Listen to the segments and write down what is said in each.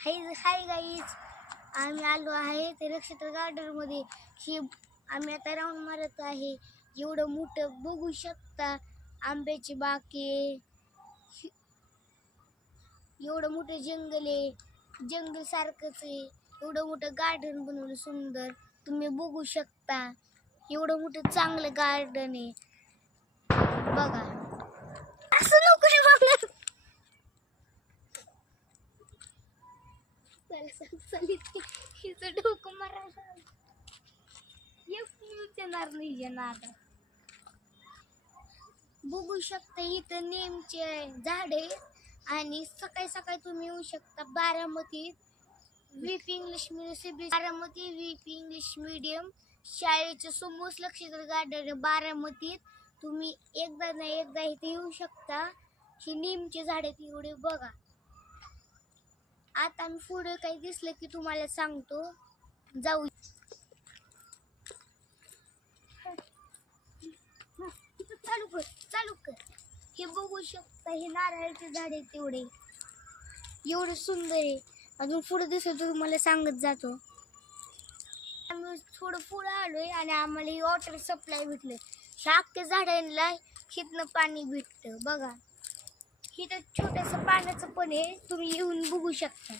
हाय hi guys, आम्ही आलो आहे ते नक्षत्र गार्डनमध्ये. ही आम्ही आता राऊंड मारत आहे. एवढं मोठं बघू शकता, आंब्याची बागे, एवढं मोठं जंगल आहे, जंगल सारखंच आहे. एवढं मोठं गार्डन बनवलं सुंदर, तुम्ही बघू शकता. एवढं मोठं चांगलं गार्डन आहे बघा. असं नको बघा. हिचं डोकं मारायला येणार नाही आता. बघू शकता इथं नेमचे झाड आहे. आणि सकाळी सकाळी तुम्ही येऊ शकता Baramati VP English medium, Baramati VP English medium शाळेच्या समोर नक्षत्र गार्डन बारामतीत. तुम्ही एकदा ना एकदा इथे येऊ शकता. ही नेमचे झाड आहेत एवढे बघा. आता आम्ही पुढे काही दिसलं की तुम्हाला सांगतो. जाऊ चालू कर. हे बघू शकता, हे नारळाचे झाड आहे तेवढे, एवढं सुंदर आहे. अजून पुढे दिसलं तर तुम्हाला सांगत जातो. आम्ही थोडं पुढे आलोय आणि आम्हाला ही वॉटर सप्लाय भेटले. अख्ख्या झाडांना हितनं पाणी भेटतं बघा. हिथं छोटंसं पाण्याचं पण आहे, तुम्ही येऊन बघू शकता.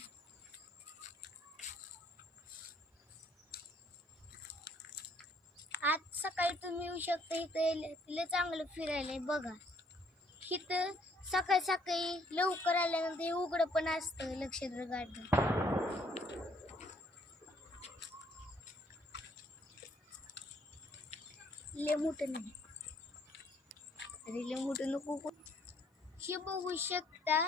आज सकाळी तुम्ही येऊ शकता. इथं चांगलं फिरायला बघा. इथं सकाळी सकाळी लवकर आल्यानंतर हे उघडं पण असतं नक्षत्र गार्डन. लय मोठं नाही, अरे लय मोठं नको. हे बघू शकता,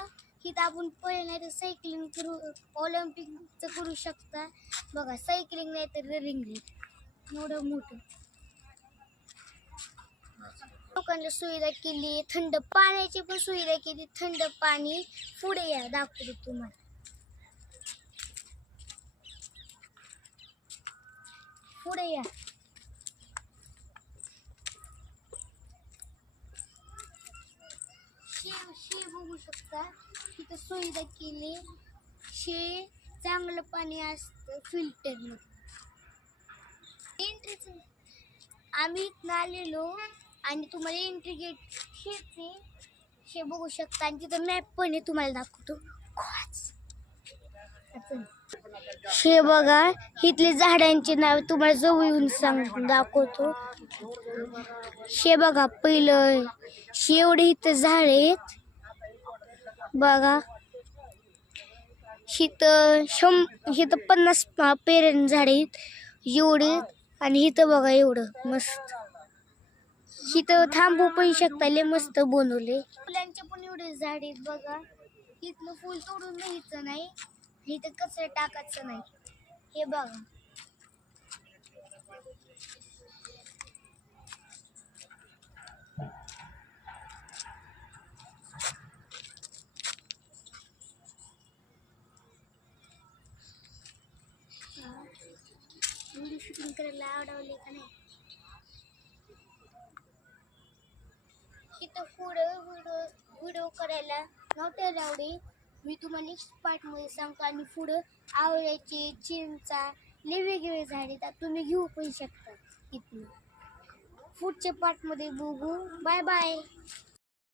इथं आपण पहिल्यांदा सायकलिंग करू, ऑलिम्पिकचं करू शकता बघा. सायकलिंग नाही तर रनिंग, एवढं मोठं. लोकांना सुविधा केली, थंड पाण्याची पण सुविधा केली. थंड पाणी पुढे या, दाखवतो तुम्हाला. पुढे या. शे बघू शकता, तिथं सुविधा केली. शे चांगलं पाणी असतं फिल्टर मध्ये. एंट्रीच आम्ही इथं आलेलो आणि तुम्हाला एंट्री गेट हे बघू शकता. आणि तिथं मॅप पण आहे, तुम्हाला दाखवतो. हे बघा, इथले झाडांचे नाव तुम्हाला जवळ येऊन दाखवतो. हे बघा, पहिलं एवढे इथं झाड आहेत बघा. इथं 50 पेरण झाड आहेत एवढे. आणि इथं बघा एवढं मस्त. इथं थांबू पण शकता, लय मस्त बनवले. फुलांचे पण एवढे झाड आहेत बघा. इथलं फुल तोडून घ्यायचं नाही, इथं कचरा टाकायचं नाही. हे बघा, व्हिडिओ शूटिंग करायला आवडले का नाही. इथं पुढं व्हिडिओ करायला नव्हतं आवडे. मी तुम्हाला नेक्स्ट पार्टमध्ये सांगतो. आणि पुढं आवळ्याचे, चिंचा, लय वेगवेगळे झाडे तर तुम्ही घेऊ पण शकता. इथून पुढच्या पार्टमध्ये बघू. Bye bye.